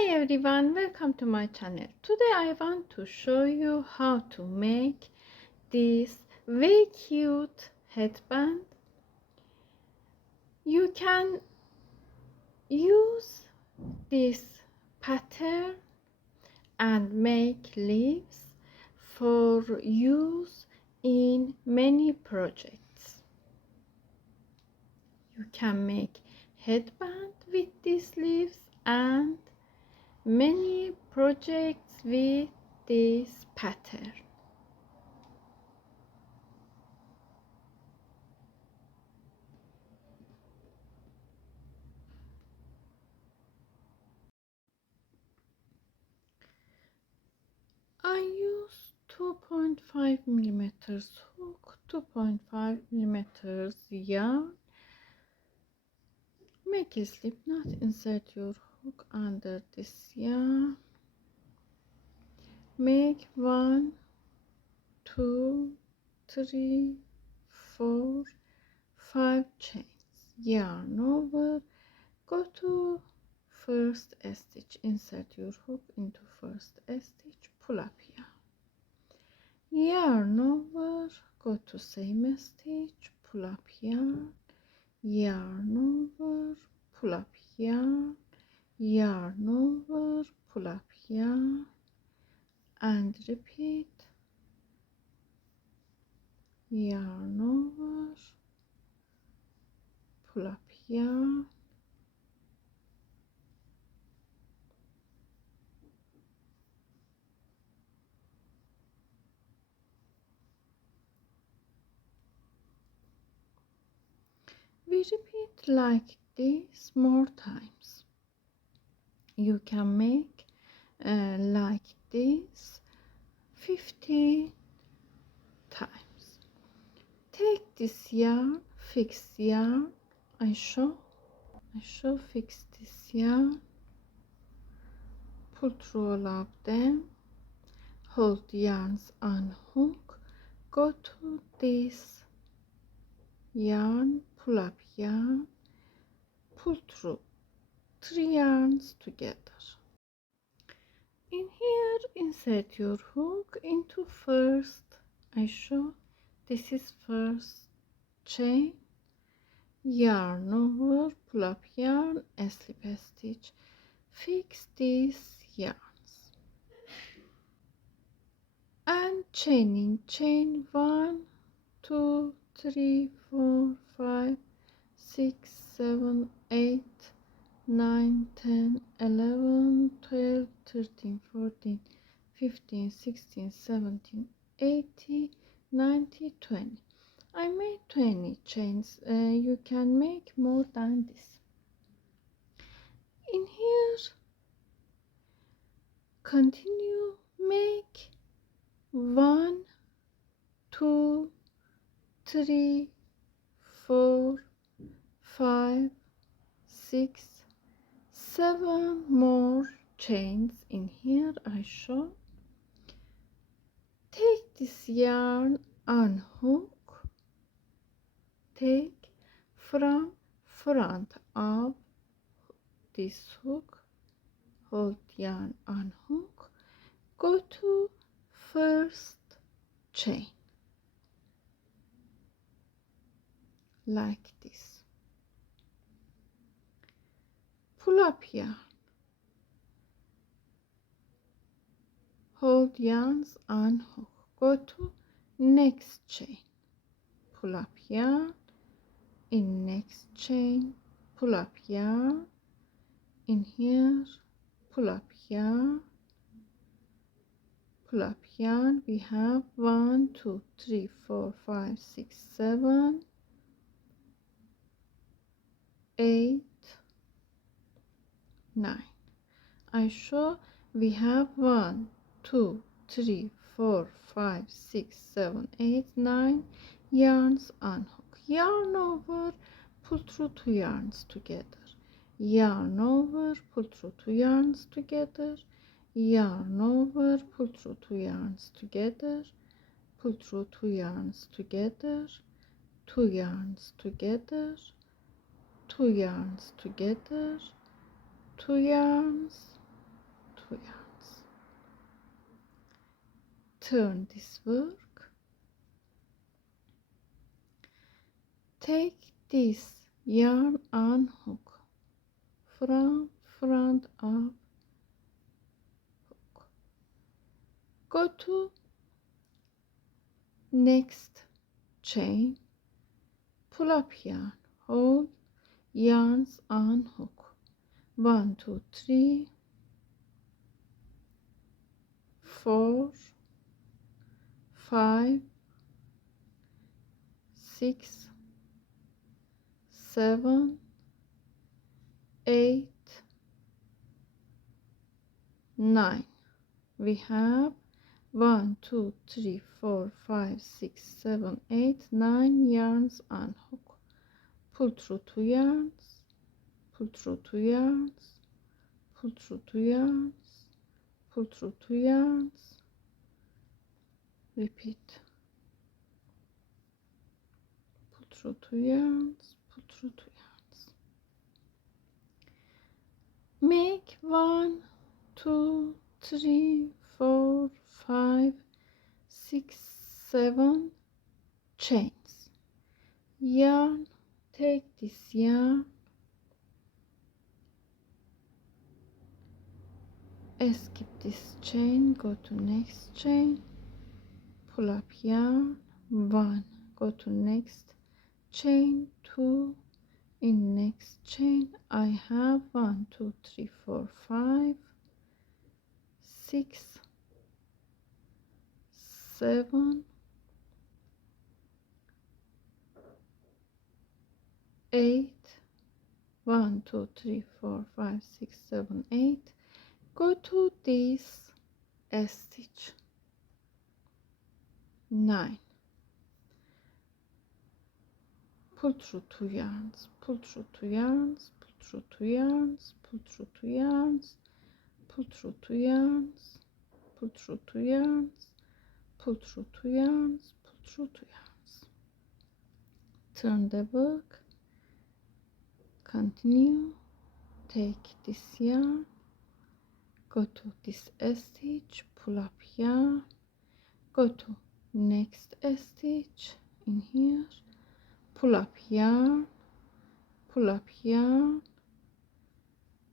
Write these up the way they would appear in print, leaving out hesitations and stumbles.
Hi everyone, welcome to my channel. Today I want to show you how to make this very cute headband. You can use this pattern and make leaves for use in many projects. You can make headband with these leaves and many projects with this pattern. I use 2.5 millimeters hook, 2.5 millimeters yarn. Make a slip knot, insert your hook under this yarn. Make 1, 2, 3, 4, 5 chains. Yarn over, go to first stitch, insert your hook into first stitch, pull up yarn. Yarn over, go to same stitch, pull up yarn. Yarn over, pull up yarn. Yarn over, pull up yarn, and repeat. Yarn over, pull up yarn, we repeat like this more times. You can make like this 50 times. Take this yarn, fix yarn, I show fix this yarn, pull through all of them, hold yarns on hook, go to this yarn, pull up yarn, pull through 3 yarns together. In here insert your hook into first, I show this is first chain, yarn over, pull up yarn, slip stitch, fix these yarns and chain 1, 2, 3, 4, 5, 6, 7, 8, 9, 10, 11, 12, 13, 14, 15, 16, 17, 18, 19, 20. I made 20 chains. You can make more than this. In here, continue, make 1, 2, 3, 4, 5, 6, 7 more chains. In here I show. Take this yarn, unhook, take from front of this hook, hold yarn, unhook, go to first chain like this, pull up yarn, hold yarns, unhook, go to next chain, pull up yarn, in next chain, pull up yarn, in here, pull up yarn, pull up yarn. We have 1, 2, 3, 4, 5, 6, 7, 8, 9. I show we have 1, 2, 3, 4, 5, 6, 7, 8, 9 yarns unhook. Yarn over, pull through 2 yarns together. Yarn over, pull through 2 yarns together. Yarn over, pull through 2 yarns together. Pull through 2 yarns together. 2 yarns together. 2 yarns together. 2 yarns, 2 yarns. Turn this work. Take this yarn unhook from front of hook. Go to next chain, pull up yarn, hold yarns unhook. 1 2 3 4 5 6 7 8 9. We have 1 2 3 4 5 6 7 8 9 yarns unhook. Pull through 2 yarns, pull through 2 yarns, pull through 2 yarns, pull through 2 yarns. Repeat. Pull through 2 yarns, pull through 2 yarns. Make 1 2 3 4 5 6 7 chains. Yarn, take this yarn, skip this chain, go to next chain, pull up yarn, 1, go to next chain, 2, in next chain I have 1 2 3 4 5 6 7 8 1 2 3 4 5 6 7 8. Go to this stitch 9, pull through 2 yarns, pull through 2 yarns, pull through 2 yarns, pull through 2 yarns, pull through 2 yarns, pull through 2 yarns, pull through 2 yarns, pull through 2 yarns. Turn the work, continue, take this yarn, go to this stitch, pull up yarn, go to next stitch in here, pull up yarn, pull up yarn,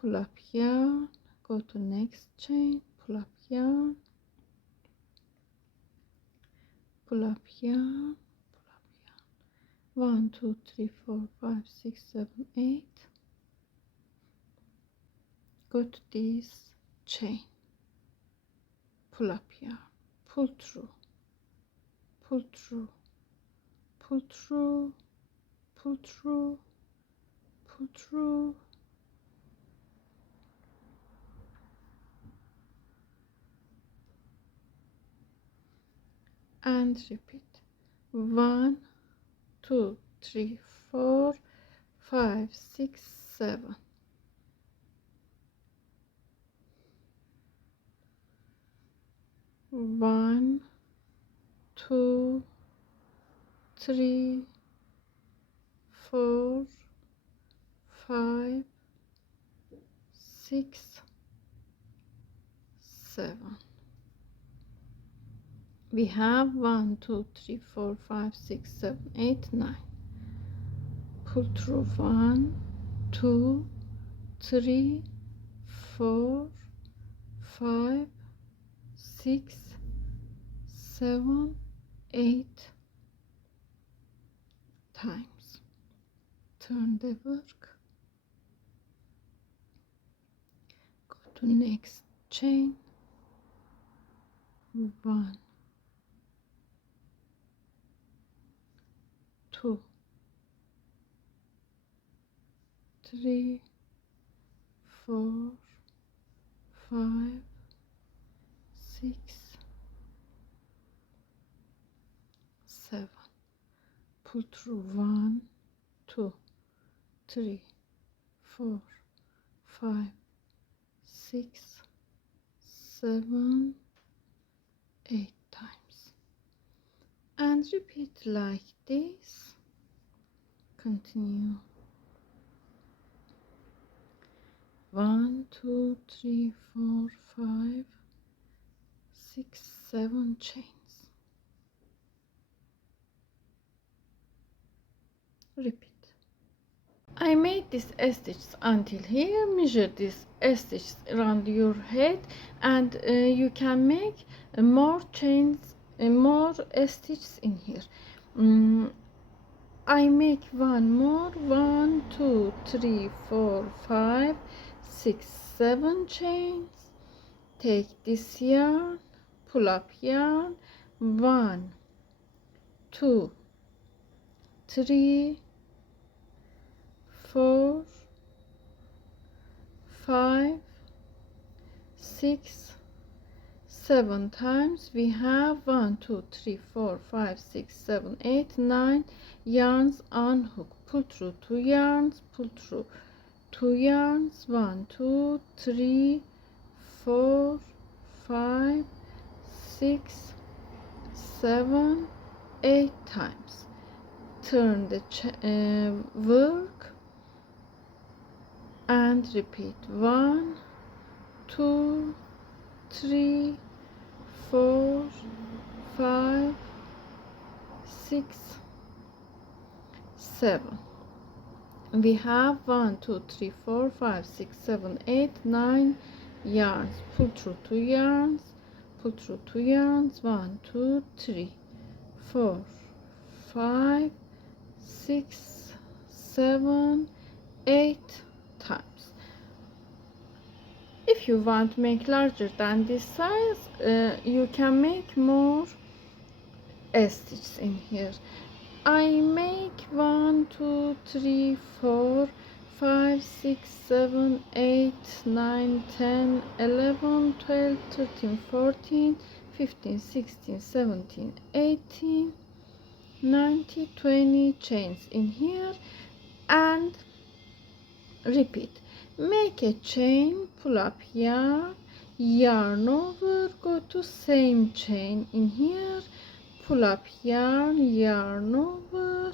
pull up yarn, go to next chain, pull up yarn, pull up yarn, pull up yarn, 1 2 3 4 5 6 7 8. Go to this chain, pull up yarn, pull through, pull through, pull through, pull through, pull through, and repeat. 1 2 3 4 5 6 7. 1 2 3 4 5 6 7. We have 1 2 3 4 5 6 7 8 9. Pull through 1 2 3 4 5 6 7 8 times. Turn the work, go to next chain, 1 2 3 4 5 6 7. Pull through 1 2 3 4 5 6 7 8 times, and repeat like this. Continue. 1 2 3 4 5 6 7 chains. Repeat. I made this stitches until here. Measure this stitches around your head, and you can make more chains, more stitches in here. I make one more. 1 2 3 4 5 6 7 chains. Take this yarn, pull up yarn. 1 2 3 4 5 6 7 times. We have 1 2 3 4 5 6 7 8 9 yarns on hook. Pull through 2 yarns, pull through 2 yarns. 1 2 3 4 5 6 7 8 times. Turn the work and repeat. 1 2 3 4 5 6 7. We have 1 2 3 4 5 6 7 8 9 yarns. Pull through 2 yarns, pull through 2 yarns. 1 2 3 4 5 6 7 8 times. If you want to make larger than this size, you can make more stitches in here. I make 1 2 3 4 5 6 7 8 9 10 11 12 13 14 15 16 17 18 19 20 chains in here, and repeat. Make a chain, pull up yarn, yarn over, go to same chain in here, pull up yarn, yarn over,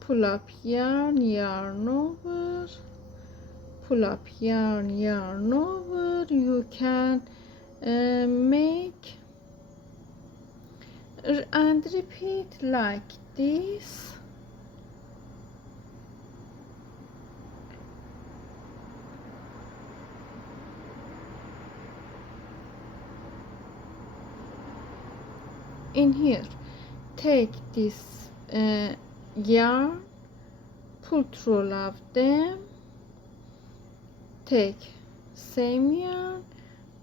pull up yarn, yarn over, pull up yarn, yarn over. You can make and repeat like this. In here, take this yarn, pull through all of them, take same yarn,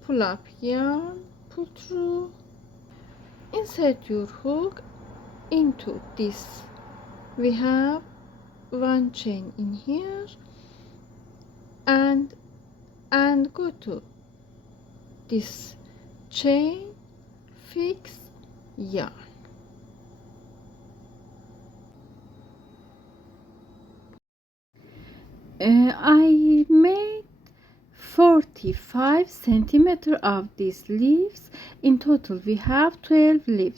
pull up yarn, pull through, insert your hook into this. We have one chain in here, and go to this chain, fix yarn. I made 45 centimeters of these leaves. In total we have 12 leaves.